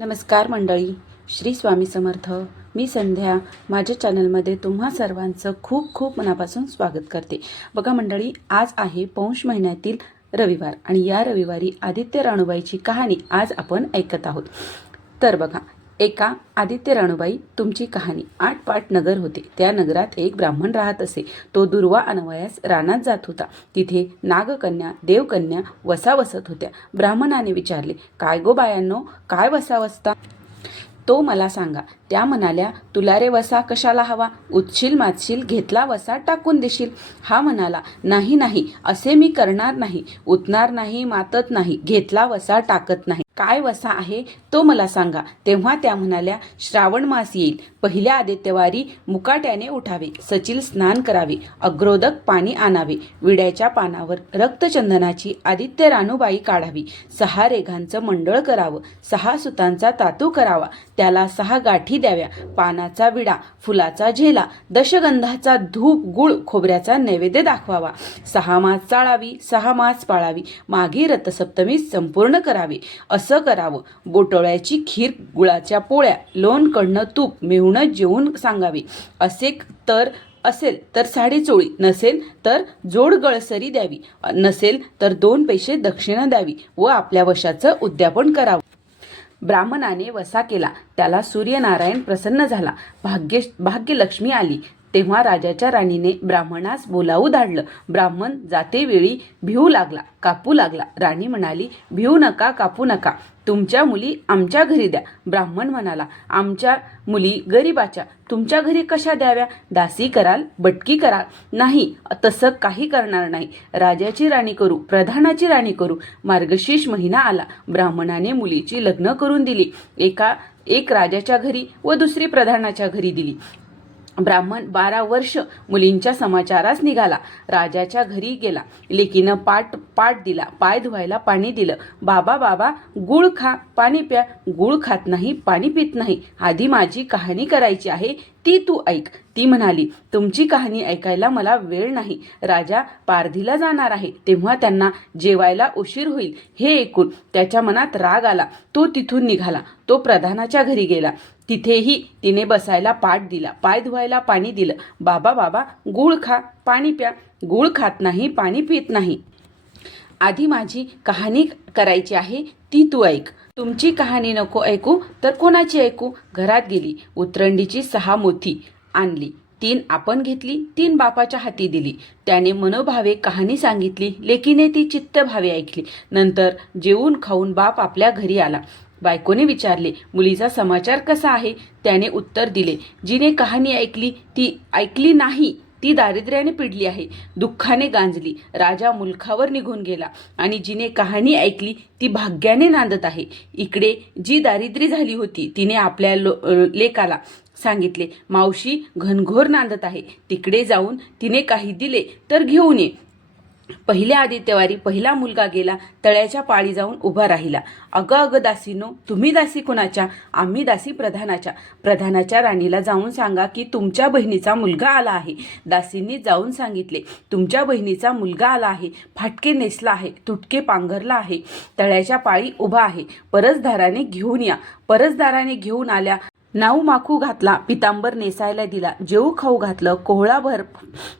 नमस्कार मंडळी श्री स्वामी समर्थ. मी संध्या. माझ्या चॅनलमध्ये तुम्हा सर्वांचं खूप खूप मनापासून स्वागत करते. बघा मंडळी आज आहे पौष महिन्यातील रविवार आणि या रविवारी आदित्य राणूबाईची कहाणी आज आपण ऐकत आहोत. तर बघा एका आदित्य राणूबाई तुमची कहाणी. आठ पाट नगर होते. त्या नगरात एक ब्राह्मण राहत असे. तो दुर्वा अनवयास रानात जात होता. तिथे नागकन्या देवकन्या वसा वसत होत्या. ब्राह्मणाने विचारले काय गो बायांनो? काय वसा वसता तो मला सांगा त्या म्हणाल्या तुला रे वसा कशाला हवा? उचशील मातशील घेतला वसा टाकून देशील. हा म्हणाला नाही नाही असे मी करणार नाही. उतणार नाही मातत नाही घेतला वसा टाकत नाही. काय वसा आहे तो मला सांगा. तेव्हा त्या म्हणाल्या श्रावण मास येईल. पहिल्या आदित्यवारी मुकाट्याने उठावे सचिल स्नान करावे अग्रोदक पाणी आणावे विड्याच्या पानावर रक्तचंदनाची आदित्य रानूबाई काढावी सहा रेघांचं मंडळ करावं सहा सुतांचा तातू करावा त्याला सहा गाठी द्याव्या. पानाचा विडा फुलाचा झेला दशगंधाचा धूप गुळ खोबऱ्याचा नैवेद्य दाखवावा. सहा मास चाळावी सहा मास पाळावी. मागे रथसप्तमी संपूर्ण करावी. असं करावं. बोटोळ्याची खीर गुळाच्या पोळ्या लोणकडनं तूप मिळून जेवून सांगावी. असे तर असेल तर साडी चोळी नसेल तर जोड गळसरी द्यावी. नसेल तर दोन पैसे दक्षिणा द्यावी व आपल्या वशाचं उद्यापन करावं. ब्राह्मणाने वसा केला. त्याला सूर्यनारायण प्रसन्न झाला. भाग्य भाग्यलक्ष्मी आली. तेव्हा राजाच्या राणीने ब्राह्मणास बोलावू धाडलं. ब्राह्मण जातेवेळी भिवू लागला कापू लागला. राणी म्हणाली भिवू नका कापू नका. तुमच्या मुली आमच्या घरी द्या. ब्राह्मण म्हणाला आमच्या मुली गरीबाच्या. तुमच्या घरी कशा द्याव्या? दासी कराल बटकी कराल. नाही तसं काही करणार नाही. राजाची राणी करू प्रधानाची राणी करू. मार्गशीर्ष महिना आला. ब्राह्मणाने मुलीची लग्न करून दिली. एका एक राजाच्या घरी व दुसरी प्रधानाच्या घरी दिली. ब्राह्मण बारा वर्ष मुलींच्या समाचारास निघाला. राजाच्या घरी गेला. लेकीनं पाट पाट दिला. पाय धुवायला पाणी दिलं. बाबा बाबा गुळ खा. पाणी प्या. गुळ खात नाही पाणी पित नाही. आधी माझी कहाणी करायची आहे. ती तू ऐक. ती म्हणाली तुमची कहाणी ऐकायला मला वेळ नाही. राजा पारधीला जाणार आहे. तेव्हा त्यांना जेवायला उशीर होईल. हे ऐकून त्याच्या मनात राग आला. तो तिथून निघाला. तो प्रधानाच्या घरी गेला. तिथेही तिने बसायला पाठ दिला. पाय धुवायला पाणी दिलं. बाबा बाबा गुळ खा. पाणी प्या. गुळ खात नाही पाणी पित नाही. आधी माझी कहाणी करायची आहे. ती तू ऐक. तुमची कहाणी नको ऐकू. तर कोणाची ऐकू? घरात गेली. उतरंडीची सहा मोती आणली. तीन आपण घेतली तीन बापाच्या हाती दिली. त्याने मनोभावे कहाणी सांगितली लेकीने ती चित्त भावे ऐकली. नंतर जेवून खाऊन बाप आपल्या घरी आला. बायकोने विचारले मुलीचा समाचार कसा आहे? त्याने उत्तर दिले जिने कहाणी ऐकली ती ऐकली नाही. ती दारिद्र्याने पिडली आहे. दुःखाने गांजली. राजा मुलखावर निघून गेला. आणि जिने कहाणी ऐकली ती भाग्याने नांदत आहे. इकडे जी दारिद्र्य झाली होती तिने आपल्या लो लेकाला सांगितले मावशी घनघोर नांदत आहे. तिकडे जाऊन तिने काही दिले तर घेऊन ये. पहिल्या आदित्यवारी पहिला मुलगा गेला तळ्याच्या पाळी जाऊन उभा राहिला. अगं अगं दासीनो तुम्ही दासी कुणाच्या? आम्ही दासी प्रधानाच्या. प्रधानाच्या राणीला जाऊन सांगा की तुमच्या बहिणीचा मुलगा आला आहे. दासींनी जाऊन सांगितले तुमच्या बहिणीचा मुलगा आला आहे. फाटके नेसला आहे तुटके पांघरला आहे तळ्याच्या पाळी उभा आहे. परसदाराने घेऊन या. परसदाराने घेऊन आल्या नाऊ माखू घातला पितांबर नेसायला दिला जेऊ खाऊ घातलं कोहळा भर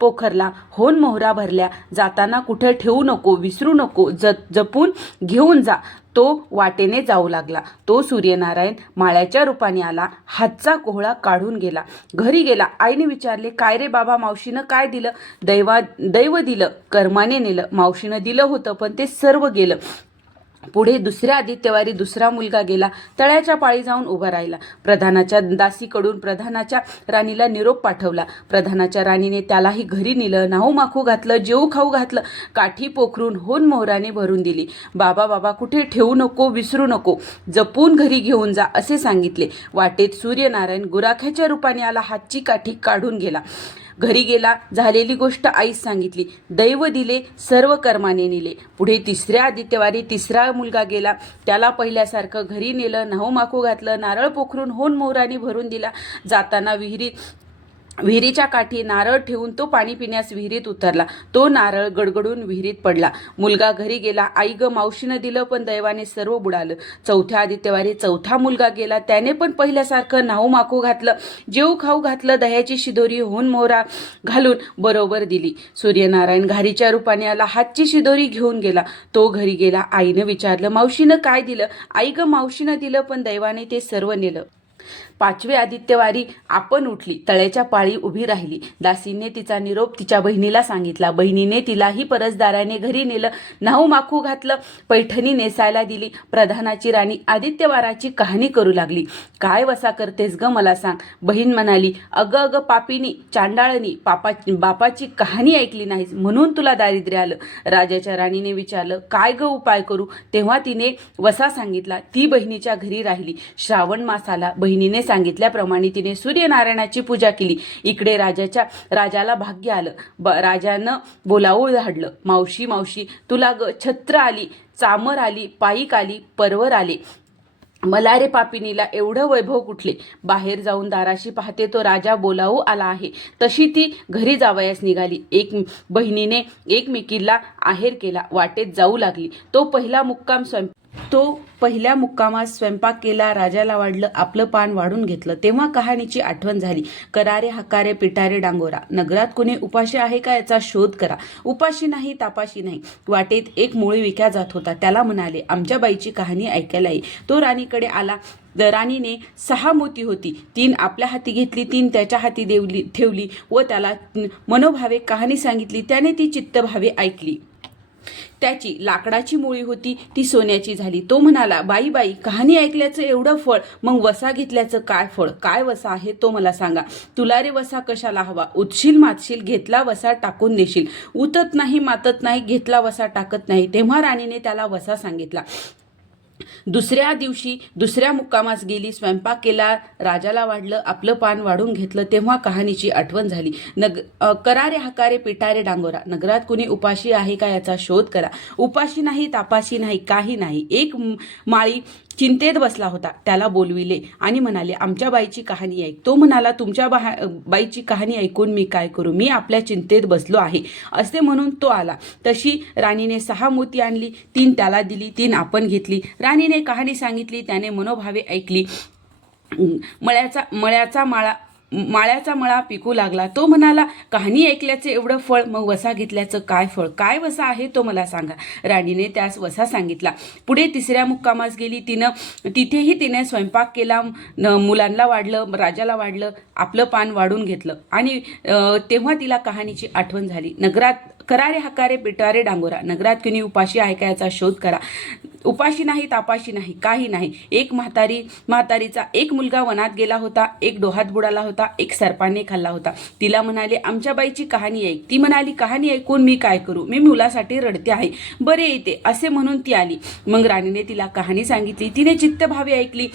पोखरला होन मोहरा भरल्या जाताना कुठे ठेवू नको विसरू नको ज जपून घेऊन जा तो वाटेने जाऊ लागला. तो सूर्यनारायण माळ्याच्या रूपाने आला हातचा कोहळा काढून गेला. घरी गेला आईने विचारले काय रे बाबा मावशीनं काय दिलं? दैवा दैव दिलं कर्माने नेलं मावशीनं दिलं होतं पण ते सर्व गेलं. पुढे दुसऱ्या आदित्यवारी दुसरा मुलगा गेला. तळ्याच्या पाळी जाऊन उभा राहिला. प्रधानाच्या दासीकडून प्रधानाच्या राणीला निरोप पाठवला. प्रधानाच्या राणीने त्यालाही घरी नेलं. नाहू माखू घातलं जेऊ खाऊ घातलं काठी पोखरून होन मोहराने भरून दिली. बाबा बाबा कुठे ठेवू नको विसरू नको. जपून घरी घेऊन जा असे सांगितले. वाटेत सूर्यनारायण गुराख्याच्या रूपाने आला. हातची काठी काढून गेला. घरी गेला झालेली गोष्ट आईस सांगितली. दैव दिले सर्व कर्माने नेले. पुढे तिसऱ्या आदित्यवारी तिसरा मुलगा गेला. त्याला पहिल्यासारखं घरी नेलं न्हाऊ माकू घातलं नारळ पोखरून होन मोहराने भरून दिला. जाताना विहिरीत विहिरीच्या काठी नारळ ठेवून तो पाणी पिण्यास विहिरीत उतरला. तो नारळ गडगडून विहिरीत पडला. मुलगा घरी गेला. आई ग मावशीनं दिलं पण दैवाने सर्व बुडालं. चौथ्या आदित्यवारी चौथा मुलगा गेला. त्याने पण पहिल्यासारखं नाऊ माकू घातलं. जेऊ खाऊ घातलं दह्याची शिदोरी होऊन मोहरा घालून बरोबर दिली. सूर्यनारायण घारीच्या रूपाने आला. हातची शिदोरी घेऊन गेला. तो घरी गेला. आईनं विचारलं मावशीनं काय दिलं? आई ग मावशीनं दिलं पण दैवाने ते सर्व नेलं. पाचवे आदित्यवारी आपण उठली तळ्याच्या पाळी उभी राहिली. दासीने तिचा निरोप तिच्या बहिणीला सांगितला. बहिणीने तिलाही परसदाराने घरी नेलं. नाहू माखू घातलं. पैठणी नेसायला दिली. प्रधानाची राणी आदित्यवाराची कहाणी करू लागली. काय वसा करतेस ग मला सांग. बहीण म्हणाली अगं अगं पापीनी चांडाळनी पापा बापाची कहाणी ऐकली नाहीस. म्हणून तुला दारिद्र्य आलं. राजाच्या राणीने विचारलं काय ग उपाय करू? तेव्हा तिने वसा सांगितला ती बहिणीच्या घरी राहिली. श्रावण मासाला बहिणीने सांगितल्याप्रमाणे तिने सूर्यनारायणाची पूजा केली. इकडे राजाच्या राजाला भाग्य आलं. ब राजानं बोलावं धाडलं मावशी मावशी तुला ग छत्र आली चामर आली पाईक आली परवर आले. मला रे पापिनीला एवढं वैभव कुठले? बाहेर जाऊन दाराशी पाहते तो राजा बोलावू आला आहे. तशी ती घरी जावयास निघाली. एक बहिणीने एकमेकीला आहेर केला. वाटेत जाऊ लागली. तो पहिला मुक्काम स्वयं तो पहिल्या मुक्कामात स्वयंपाक केला राजाला वाढलं आपलं पान वाढून घेतलं. तेव्हा कहाणीची आठवण झाली. करारे हकारे पिटारे डांगोरा. नगरात कुणी उपाशी आहे का याचा शोध करा. उपाशी नाही तापाशी नाही. वाटेत एक मुळी विक्या जात होता. त्याला म्हणाले आमच्या बाईची कहाणी ऐकायला ये. तो राणीकडे आला. राणीने सहा मोती होती. तीन आपल्या हाती घेतली तीन त्याच्या हाती देवली ठेवली व त्याला मनोभावे कहाणी सांगितली. त्याने ती चित्तभावे ऐकली. त्याची लाकडाची मुळी होती ती सोन्याची झाली. तो म्हणाला बाई बाई कहाणी ऐकल्याचं एवढं फळ मग वसा घेतल्याचं काय फळ? काय वसा आहे तो मला सांगा. तुला रे वसा कशाला हवा? उतशील मातशील घेतला वसा टाकून देशील. उतत नाही मातत नाही घेतला वसा टाकत नाही. तेव्हा राणीने त्याला वसा सांगितला. दुसऱ्या दिवशी दुसऱ्या मुक्कामास गेली स्वयंपाक केला राजाला वाढलं आपलं पान वाढून घेतलं तेव्हा कहाणीची आठवण झाली. नग करारे हकारे पिटारे डांगोरा. नगरात कुणी उपाशी आहे का याचा शोध करा. उपाशी नाही तापाशी नाही काही नाही. एक माळी चिंतेत बसला होता. त्याला बोलविले आणि म्हणाले आमच्या बाईची कहाणी ऐक. तो म्हणाला तुमच्या बा बाईची कहाणी ऐकून मी काय करू? मी आपल्या चिंतेत बसलो आहे. असे म्हणून तो आला. तशी राणीने सहा मोती आणली तीन त्याला दिली तीन आपण घेतली. राणीने कहाणी सांगितली त्याने मनोभावे ऐकली. मळ्याचा मळ्याचा माळा माळ्याचा मळा पिकू लागला. तो म्हणाला कहाणी ऐकल्याचे एवढं फळ मग वसा घेतल्याचं काय फळ? काय वसा आहे तो मला सांगा. राणीने त्यास वसा सांगितला. पुढे तिसऱ्या मुक्कामास गेली. तिनं तिथेही तिने स्वयंपाक केला. न- मुलांना वाढलं राजाला वाढलं आपलं पान वाढून घेतलं. आणि तेव्हा तिला कहाणीची आठवण झाली. नगरात करारे हकारे पिटारे डांगोरा नगरात कुणी उपाशी आहे का याचा शोध करा. उपाशी नाही तापाशी नाही काही नाही. एक म्हातारी म्हातारीचा एक मुलगा वनात गेला होता एक डोहात बुडाला होता एक सर्पाने खाल्ला होता. तिला म्हणाले आमच्या बाईची कहाणी ऐक. ती म्हणाली कहाणी ऐकून मी काय करू? मी मुलासाठी रडते आहे. बरे येते. असे म्हणून ती आली. मग राणीने तिला कहाणी सांगितली. तिने चित्तभावे ऐकली.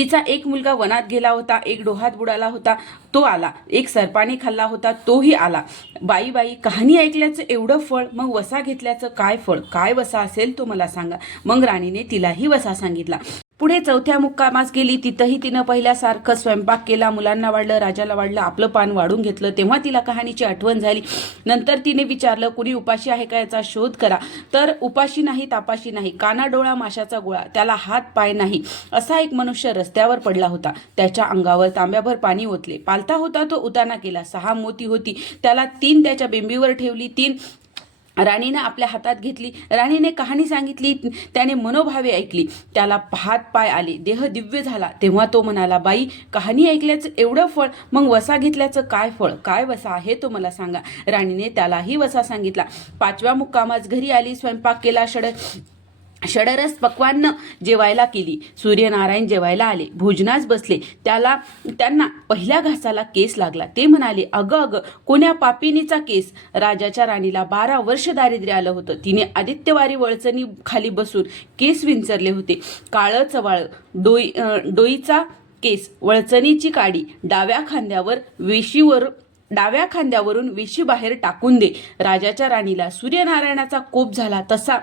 तिचा एक मुलगा वनात गेला होता एक डोहात बुडाला होता तो आला. एक सर्पाने खाल्ला होता तोही आला. बाई बाई कहाणी ऐकल्याचं एवढं फळ मग वसा घेतल्याचं काय फळ? काय वसा असेल तो मला सांगा. मग राणीने तिलाही वसा सांगितला. पुढे चौथ्या मुक्कामास गेली तिथंही तिनं पहिल्यासारखं स्वयंपाक केला. मुलांना वाढलं राजाला वाढलं आपलं पान वाढून घेतलं. तेव्हा तिला कहाणीची आठवण झाली. नंतर तिने विचारलं कुणी उपाशी आहे का याचा शोध करा? तर उपाशी नाही तापाशी नाही. काना डोळा माशाचा गोळा. त्याला हात पाय नाही. असा एक मनुष्य रस्त्यावर पडला होता. त्याच्या अंगावर तांब्याभर पाणी ओतले. पालता होता तो उताना केला. सहा मोती होती. त्याला तीन त्याच्या बिंबीवर ठेवली. तीन राणीनं आपल्या हातात घेतली. राणीने कहाणी सांगितली त्याने मनोभावे ऐकली. त्याला हात पाय आले. देह दिव्य झाला. तेव्हा तो म्हणाला बाई कहाणी ऐकल्याचं एवढं फळ मग वसा घेतल्याचं काय फळ? काय वसा आहे तो मला सांगा. राणीने त्यालाही वसा सांगितला. पाचव्या मुक्कामास घरी आली स्वयंपाक केला षड षडरस पक्वान्न जेवायला केली. सूर्यनारायण जेवायला आले. भोजनास बसले. त्याला त्यांना पहिल्या घासाला केस लागला. ते म्हणाले अगं अगं कोण्या पापिनीचा केस? राजाच्या राणीला बारा वर्ष दारिद्र्य आलं होतं. तिने आदित्यवारी वळचणी खाली बसून केस विंचरले होते. काळं चवाळं डोई डोईचा केस वळचणीची काडी डाव्या खांद्यावर वेशीवर डाव्या खांद्यावरून वेशी बाहेर टाकून दे. राजाच्या राणीला सूर्यनारायणाचा कोप झाला तसा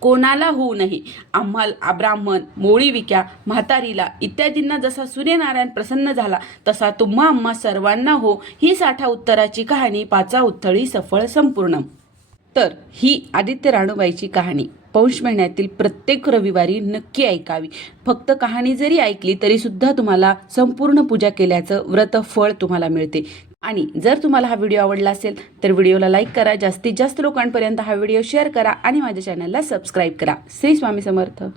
कोणाला होऊ नये. आम्हाला ब्राह्मण मोळी विक्या म्हातारीला इत्यादींना जसा सूर्यनारायण प्रसन्न झाला तसा तुम्हा आम्हा सर्वांना हो. ही साठा उत्तराची कहाणी पाचा उत्तळी सफळ संपूर्ण. तर ही आदित्य राणूबाईची कहाणी. पौष महिन्यातील प्रत्येक रविवारी नक्की ऐकावी. फक्त कहाणी जरी ऐकली तरीसुद्धा तुम्हाला संपूर्ण पूजा केल्याचं व्रत फळ तुम्हाला मिळते. आणि जर तुम्हाला हा व्हिडिओ आवडला असेल तर व्हिडिओला लाईक करा जास्तीत जास्त लोकांपर्यंत हा व्हिडिओ शेअर करा आणि माझ्या चॅनलला सबस्क्राईब करा. श्री स्वामी समर्थ.